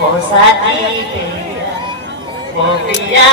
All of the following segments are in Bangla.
ମୋ ସାଥୀ ତେରା ମୋ ପିୟା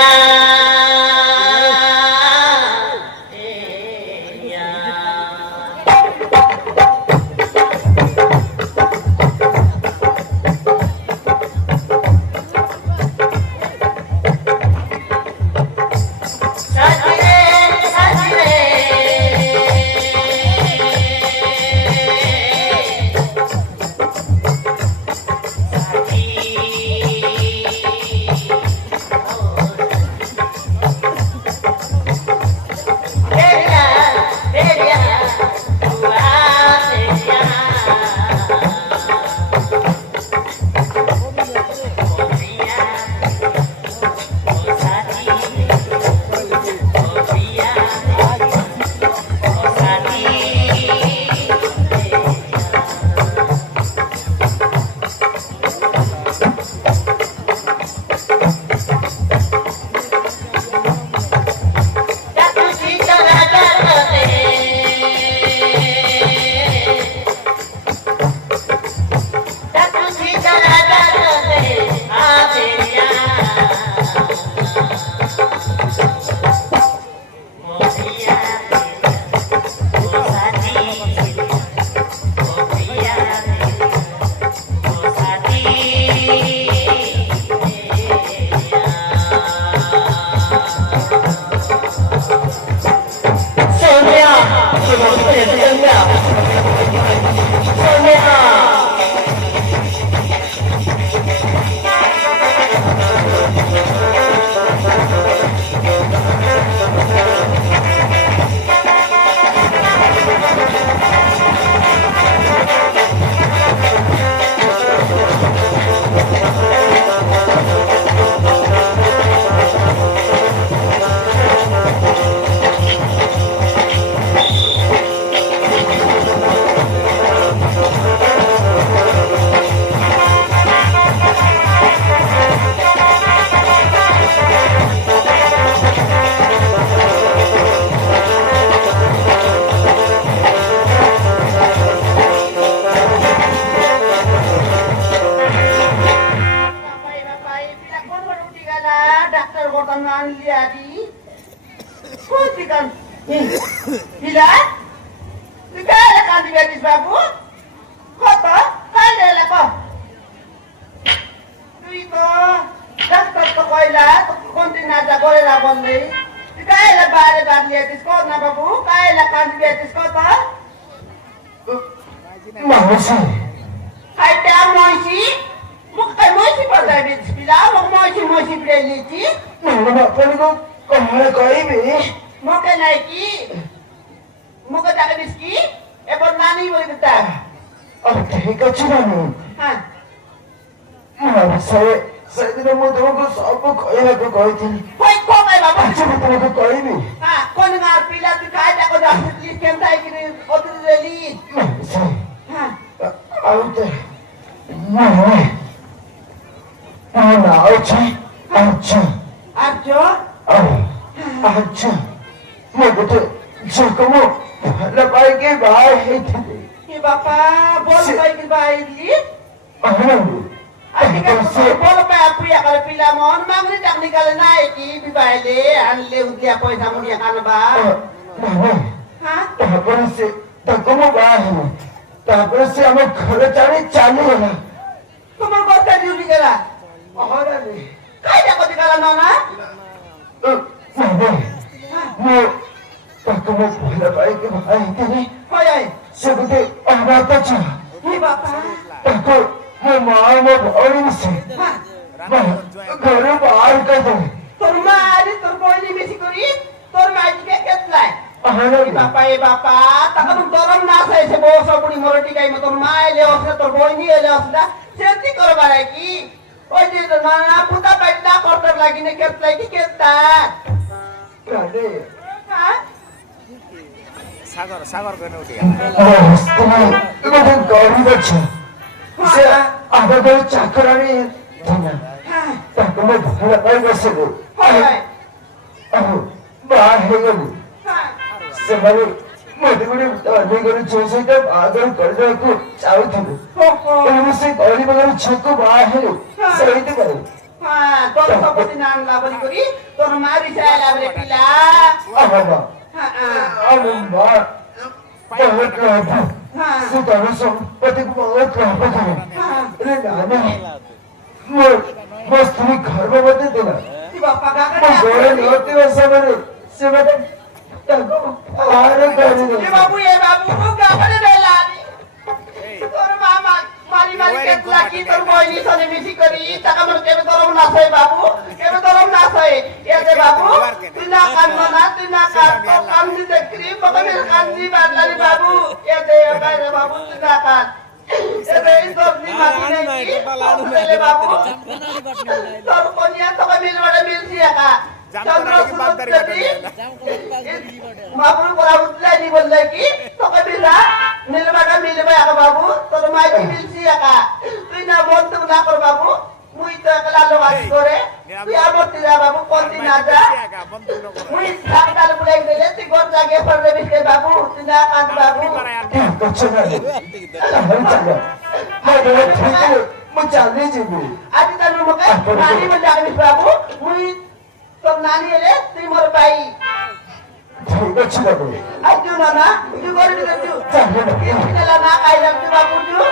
ମତେ ଗୋଟେ ଅନେକ ଝିଅ ସହିତ ବାହାଘର କରିବାକୁ ଚାହୁଁଥିଲୁ। ସେ ଗରିବ ଘର ଝିଅକୁ ବାହା ହେଲୁ, সহিতে পারে হ্যাঁ তোর সপতি নাম লাবলি করি তোর মারি চাই লাবলে পিলা বাবা হ্যাঁ আমি মা বহুত লাভ হ্যাঁ সুতরাং সম্পত্তি বহুত লাভ করে হ্যাঁ রে না बस तुम्ही घर मध्ये दिला ती बाप्पा मग काका डोळे नव्हते वर्षामध्ये शेवट अरे गाडी ये बाबू गावाला द्यायला आली তোর মামা মারি মারি কেটলা কি তোর বইনি সনে মিশি করি টাকা মর কেবে তোর নাছাই বাবু কেবে তোর নাছাই এতে বাবু তুই না কান্দো না তুই না কান্দো কান্দি দেখরি পকমের কান্দি বাদলারি বাবু এতে বাইরে বাবু তুই না কান এতে এই সবজি মাটি নেই বলে বাবু তোর কনিয়া তোকে মিলবাড়ে মিলছি একা চন্দ্র সুন্দরী বাবুর বলা উঠলাইনি বললে কি তোকে মিলা মিলবাটা মিলবে একা বাবু তোর মাইকে মিলছি একা তুই না মন তো না কর বাবু মুই তো একলা লোক করে তুই আমার যা বাবু কোনদিন না যা মুই ঢাকাল বুলাই দিলে তুই ঘর জাগে পড়বে বিকে বাবু তুই না কাঁদ বাবু করছে না আমি চালা मैं ठीक है मैं चलने जीबी আজ তার মুখে নানি মে যাবি বাবু মুই তোর নানি এলে তুই মোর ভাই ठीक আছে বাবু আজ না তুই করে দিতে তুই চল না না খাইলাম তুই বাবু তুই